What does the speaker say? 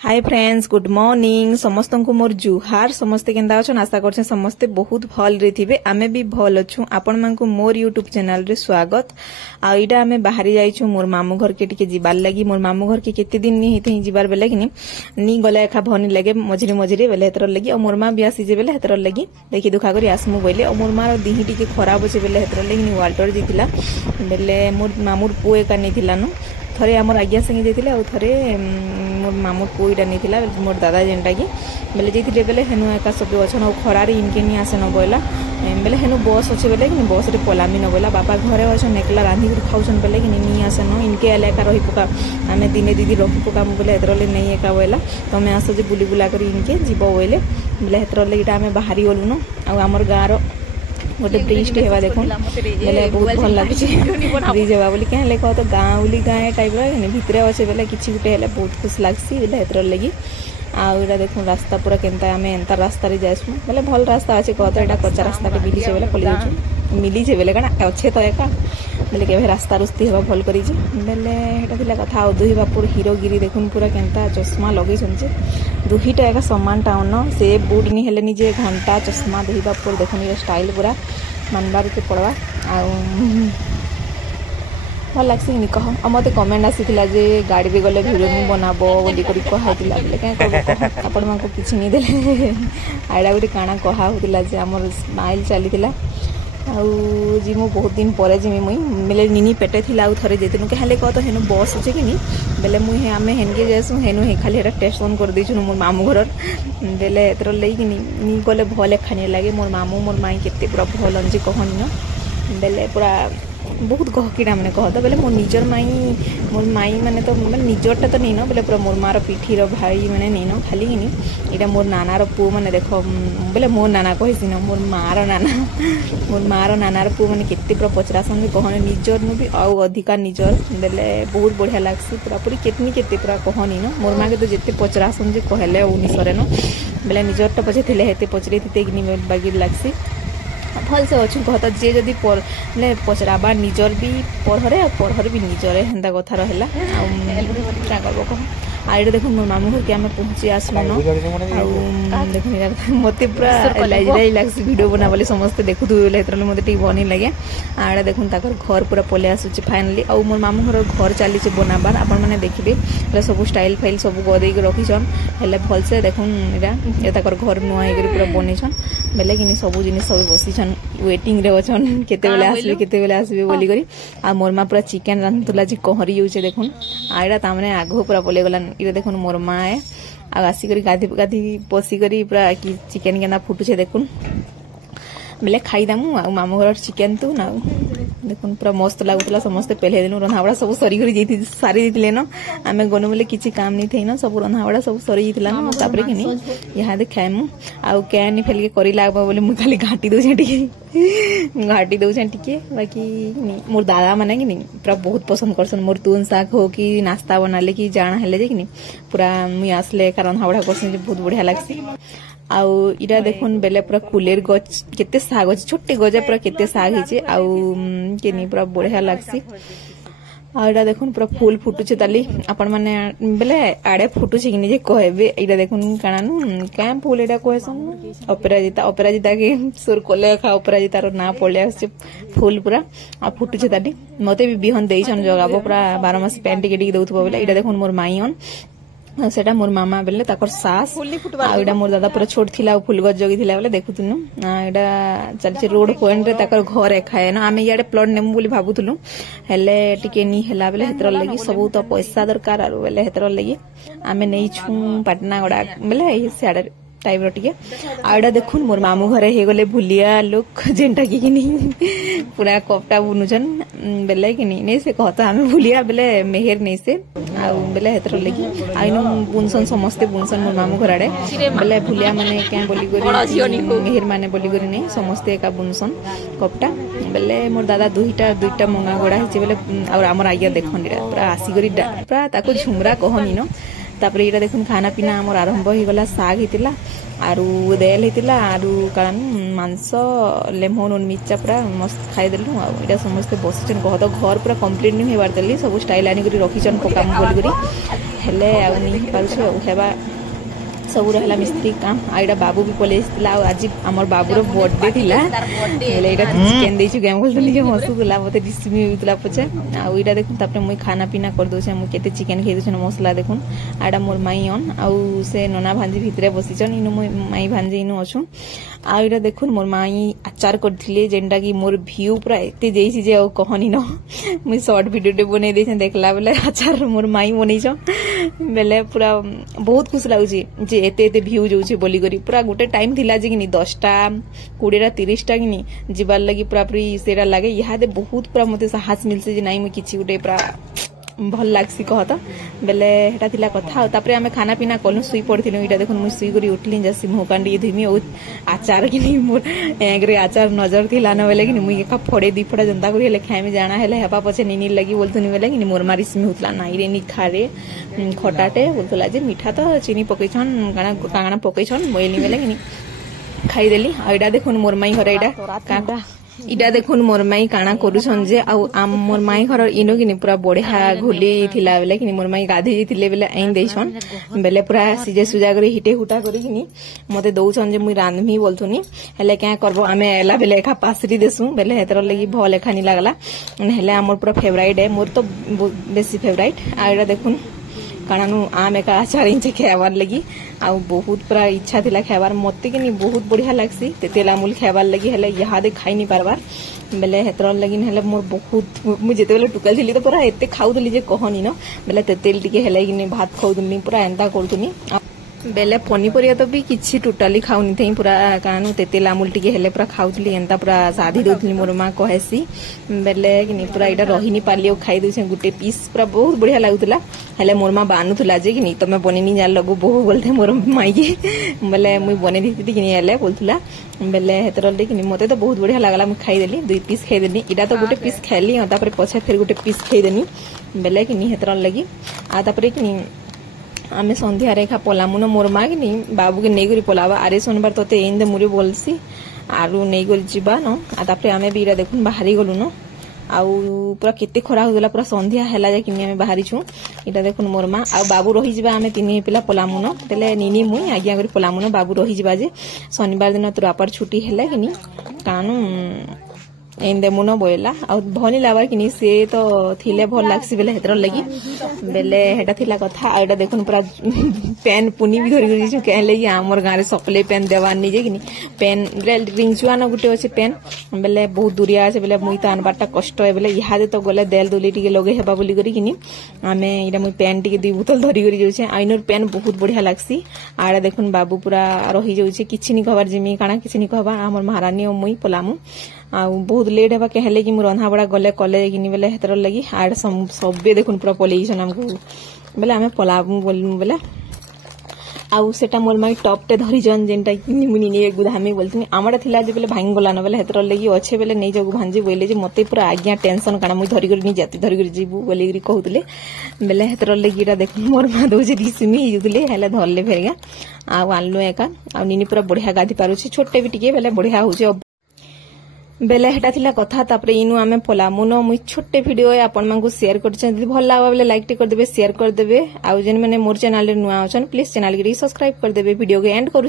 Hi friends, good morning. समस्त को मोर जुहार। समस्ते केंदा अछन? आशा करछे समस्ते बहुत भल रे थिबे। आमे भी भल अछु। आपण मान को मोर यूट्यूब चैनल रे स्वागत। आ इडा आमे बाहरी जाइछु मोर मामू घर के टिके जिबार लागी। मोर मामू घर के केते दिन नि हेते जिबार बेले कि नि गला एखा भनी लागे मझिरे मझिरे बेले हेतर लागी। और मोर मा भी आसी जे बेले हेतर लागी देखि दुखा करी आसमु बोले। और मोर मार दिही टिके खराब होचे बेले हेतर लागी नि वाल्टर जितिला बेले मोर मामूर पु एका नि थिला न थरे हमर आज्ञा संगे जेतिले। और थरे मोर मामू पुईटा नहीं मोर दादा जेनटा कि बेले जाइए बेले हेनु एका सब अच्छन। और खरारे इनके नहीं आसे न बोला बेले हेनु बस अच्छे बेले कि बस रे पलामी न बोला। बापा घरे अच्छन एकला रांधि खाऊन बेले कि नहीं आसे न इनके एलाका रही पका आमे दिने दीदी रखी पका बोले हेतर नहीं एका बोला तमें आस जे बुली बुला कर इनके जीव बोले बोले हेतर लगे आमे बाहरी गलु न। आमर गाँव गोटे ब्रिज टे हेवा देखो बेले बहुत भल लगे ब्रिज हेवा बोली क्या कह तो गाँव बोली गाँ टाइप भितर अच्छे बेले किसी गोटे बहुत खुश लगसी बेले हेतर लगी। आउटा देखो रास्ता पूरा केनता आमे एंता रास्ता रे जाइसु बेले भल रास्ता अच्छे कह तो एटा कच्चा रास्ता टे मिली छे बेले पली जाउछु मिली छे बेले काना अच्छे तो एका बेले केबे रास्ता रुस्ती हेवा भल करी जे बेले हेटा थिला कथा। और दुही बापुर हीरोगिरी देखुन पूरा केनता चश्मा लगे छनजे दुहीटा एका समान टाउन से बूट नि हेले नि जे घंटा चश्मा दुही बापुर देखुन ये स्टाइल पूरा मानबार के पड़वा। आ भल लगसी नि कह। और मत कमेंट आसीथिला जे गाड़ी रे गले वीडियो नि बनाबो बोली करी कहैतिला बेले काय कहबो आपण मानको किछि नि देले आइडा गोटे काना कहा होतिला जे हमर स्माइल चलीथिला। आउ जी मु बहुत दिन पर जी मुई बेले निनी पेटे थिला। आउ थरे जेतनु के हाले कह तो हेनु बस अछि कि नि बेले मुई हे आमे हेनके जेसु हेनु हे खाली हेटा टेस्ट ऑन कर दिछु मोर मामू घर बेले एतर लई कि नि गले भले खाने लागे। मोर मामू मोर माई केते पूरा भल अंजी कहनी न बेले पूरा बहुत गहकीड़ा मैंने कहता बेले मोर निजर माई मोर माई माने तो मैं निजरटा तो नहीं न बेले पूरा मोर मार पिठीर भाई मैंने नहीं न खाली कि इटा मोर नानार पु मैंने देख बेले मोर नाना कहीसी न मोर मार नाना मोर मार नानार पु मैंने केते पूरा पचरासन कहने निजर नु भी आउ अधिका निजर बेले बहुत बढ़िया लागसी पूरा पूरी केतनी केते पूरा कहनी न मोर माके तो जेते पचरासन जे कहले उनिसरे न बेले निजरटा पचे थिले हेते पचरे थिते कि नि बागी लागसी भल से अच्छु कहता जे जदि पचराबा निजर भी पढ़रे पढ़र भी निजरे हेन्ता कथा रहा। क्या करब कह आइडे देखो मोर मामू घर के आमे पहुंची आसमु न देखो यार मते पूरा लाइजराई लागसी वीडियो बना बोले समस्त देखु दु बेले हेतर मते टी बनी लागे। आडे देखुन ताकर घर पूरा पले आसुची फाइनली। और मोर मामू घर चली से बनाबार आपण माने देखिबे सब स्टाइल फाइल सब गदेई के रखिछन हेले भल से देखुन इरा ताकर घर नुआ हेकर पूरा बनेछन बेले कि सब जिनिस सब बसिछन वेटिंग रे अछन केते बेले आसबे बोली करी। आ मोर मा पूरा चिकन रांधुला जे कहरी होचे देखुन आइडा तामने आगो पूरा पले गला इरे देखुन मोर मा है आ आसी करी गाधी गाधी पसी करी पूरा कि चिकन केना फुटुछे देखुन बेले खाईदामु। आ मामू घर चिकन तो ना देखुन पूरा मस्त लागुतला समस्त पहले दिन रंधावड़ा सब सरी करी जेती सारी दिले न आमे गनु बोले किछि काम नहीं थई न सब रंधावड़ा सब सरी जेतिला न तापरे कि नि यहा दे खाइमु। आ कैन फेल के करी लागबा बोले मु खाली घाटी दउ छे टिके बाकी मोर दादा माने कि नि पूरा बहुत पसंद करसन मोर तुन साग हो कि नाश्ता बनाले कि जाना हेले जे कि नि पूरा मुई आसले का रंधावड़ा करसन जे बहुत बढ़िया लागसी। आउ इरा देखुन बेले पूरा कुलेर गछ केते साग अछि छोटे गजा पूरा केते साग हिचे आउ केनी पूरा बढ़िया लागसी। आ इरा देखुन पूरा फूल फुटुचे ताली आपण माने बेले आड़े फुटुचे कि जे कहबे इरा देखुन कानानु कैम फूल एटा कहसन अपराजिता के सुर कोले खा अपराजिता रो ना पड़ले आसे फूल पूरा आ फुटुचे ताली मते भी बिहन देइछन जगाबो पूरा 12 मास पेंट के डी दउथबो बेले इरा देखुन मोर माईन सेटा मोर मामा बेले ताकर सास आइडा मोर दादा पूरा छोट थिला फूल गज जगी थिला बेले देखुतनु एडा चलचे रोड पॉइंट रे ताकर घर एखाए न आमे याडे प्लॉट नेमु बोली भाबुतलु हेले टिके नी हेला बेले हेतर लगी सब तो पैसा दरकार आरो बेले हेतर लगी आमे नै छु पटना गडा बेले सियाडे टाइप रे आइडा देखुन मोर मामू घरे हे गले भुलिया लोक जेंटा कि नहीं पूरा कपटा बुनुछन बेले कि नहीं से कहता हमें भुलिया बेले मेहर नहीं से आ बेले हेतर लगी आइनो बुनसन समस्त बुनसन मोर मामू घर आडे बेले भुलिया माने क्या बोली गरी मेहर माने बोली गरी नहीं समस्त एका बुनसन कपटा बेले मोर दादा दुईटा मंगा गोड़ा हिचे बेले और हमर आइया देखन पूरा आसी गरी पूरा ताको झुमरा कहनी न तापर इटा देखुन खाना पीना आमर आरंभ हो गला साग हितिला आरु देल होता आरु कारण मांस लेमन और मिर्चा पूरा मस्त खाईदेलु आटा समस्ते बसीचन कह तो घर पूरा कम्प्लीट नहीं होबार देली सब स्टाइल आनिक रखीचन पकाम बोलिक हेले आवा सब रहा मिस्त्री काम आईटा बाबू भी पलि आज आम बाबूर बर्थडे थी चिकेन देचु गेम खेलुली हसुला मत रिसिमी होता पचे आईटा देखुन मुझे खाना पीना करदे मुझे चिकेन खाई मसला देखुन आईटा मोर माई अन आउ से नना भांजी भितर बसीचन इनु माई भांजी इनु अच्छु आईटा देखुन मोर माई आचार करथिले जेनटा कि मोर व्यू पूरा एते जेइसी जे कहनी न मुई शॉर्ट वीडियो बनै देछन देखला बेले आचार मोर माई बनैछ बेले पूरा बहुत खुश लागुची जे एते एते व्यू जोची बोली करी पूरा गोटे टाइम थिला जे कि 10टा 20टा 30टा कि जिबार लगी पूरा पूरी सेरा लागे इहादे बहुत पूरा मते साहस मिलसे जे नाइ मु किछि गोटे पूरा भल लागसी कहत बेले हेटा थिला कथा तापरे आमे खाना पीना कलु सुई पड़थिलु इटा देखुन मु सुई करी उठली जसी मोकांडी धुमी ओ आचार कि मोर एगरे आचार नजर थिला न बेले कि मु एका फड़े दी फड़ा जनता करी ले खाए में जाना हेले हेबा पछे निनी लगी बोलथुनी बेले कि मोर मारिस में होतला नाइ रे नि खारे खटाटे बोलथला जे मीठा तो चीनी पकैछन काना पकैछन मोइली बेले कि खाई देली आइडा देखुन मोर माई घर एडा काटा इटा देखुन मोर माई काना करूछन जे आम मोर माई घर इनो कि पूरा बढ़िया घोली थिला बेले कि मोर माई गाधे जेतिले बेले आइन देछन बेले पूरा सिजे सुजा करी हिटे हुटा करी कि मते दउछन जे मुई रांधमी बोलथुनी हेले क्या करबो आमे एला बेले एका पासरी देसु बेले हेतर लगी भल एखा नि लागला हेले हमर पूरा फेवरेट है मोर तो बेसी फेवरेट आइडा देखुन कानानु आम एका आचार इंचे खाइबार लगी आ बहुत पूरा इच्छा थिला खाइबार मते कि बहुत बढ़िया लागसी तेतेल अमूल खाइबार लगी हेले इहादे खाई नि पारबार बेले हेतर लगी हेले मोर बहुत मु जेते बेले टुकल थिली तो पूरा एते खाउदली जे कहनी न बेले तेतेल टिके हेले कि भात खाउदली पूरा एंता करथुनी बेले पनीपरिया तो भी किछि टोटाली खाउनी थई पूरा कानु तेतेल अमूल टिके हेले पूरा खाउथली एंता पूरा साधी दोथली मोर मा कहेसी बेले कि पूरा इटा रहिनी पालियो खाई दोछे गुटे पीस पूरा बहुत बढ़िया लागुतला हेले मोर मा बानुथला जे कि तमे बनेनी जा लगो बहु बोलथे मोर माई के बेले मुई बने दिति कि हेले बोलथला बेले हेतर ले कि मते तो बहुत बढ़िया लागला मु खाई देली 2 पीस खाई देनी इटा तो गुटे पीस खाइली तापर पछे फिर गुटे पीस खाई देनी बेले कि हेतर लगी आ तापर कि आमे संध्या रेखा पलामुन मोर माँ कि बाबू के नहीं पलावा आरे शनिवार तोते एंदे मुरे बोलसी आरु नहीं कर जीवा न तापर आमे भी इरा देखुन बाहरी गलु न आउ पूरा केते खरा होगला पूरा संध्या हैला जे कि आमे बाहरी छु इटा देखुन मोर माँ आ बाबू रही जीवा आमे तीन पिला पलामुन तेले निनी मुई आज्ञा करी पलामुन बाबू रही जीवा जे शनिवार दिन तुरापर छुट्टी हैला कि कानु एंदे मुन बोला आ भनी लावा कि से तो थिले भल लागसी बेले हेतर लगी बेले हेटा थिला कथा आइडा देखुन पूरा पेन पुनी भी धरि गइछु कहले कि हमर गां रे सप्ले पेन देवार नि जे कि पेन रिंगचुआ न गुटे अछि पेन बेले बहुत दूरिया আছে बेले मुई त अनबारटा कष्ट है बेले इहादे तो गले देल दोली टिके लगे हेबा बोली करी कि आमे इडा मुई पेन टिके 2 बोतल धरि गरि जाउछे आइनर पेन बहुत बढ़िया लागसी आडा देखुन बाबू पूरा रही जाउछे किछि नि खबर जिमी काना किछि नि खबर हमर महारानी और मुई पलामु आ बहुत लेट हेबा कहले कि मु रंधा बड़ा गले कले कि बेले हेतर लगी आड सबे देखुन पूरा पलेइछन हमको बेले आमे पलाबु बोलनु बेले आउ सेटा मोर माई टॉप टे धरी जन जेनटा मुनि ने गुधामी बोलथि आमडा थिला जे बेले भांग गला न बेले हेतर लगी अच्छे बेले नै जगु भांजी बोले जे मते पूरा आज्ञा टेंशन काना मुई धरी गरि नि जाति धरी गरि जीबु बोली गरि कहउतले बेले हेतर लगी इटा देख मोर मा दोजे रिसिमी युतले हेले धरले फेरगा आ आनलो एका आ निनी पूरा बढ़िया गाधी पारुछि छोटे भी टिके बेले बढ़िया होछि बेले हेटा थिला कथा तापरे इनु आमे पलामुन मुई छोटे वीडियो आपण मानकु शेयर करछन यदि भल लागबा बेले लाइक टे कर देबे शेयर कर देबे आ जेन माने मोर चैनल रे नुआ अछन प्लीज चैनल के सब्सक्राइब कर देबे वीडियो के एंड करू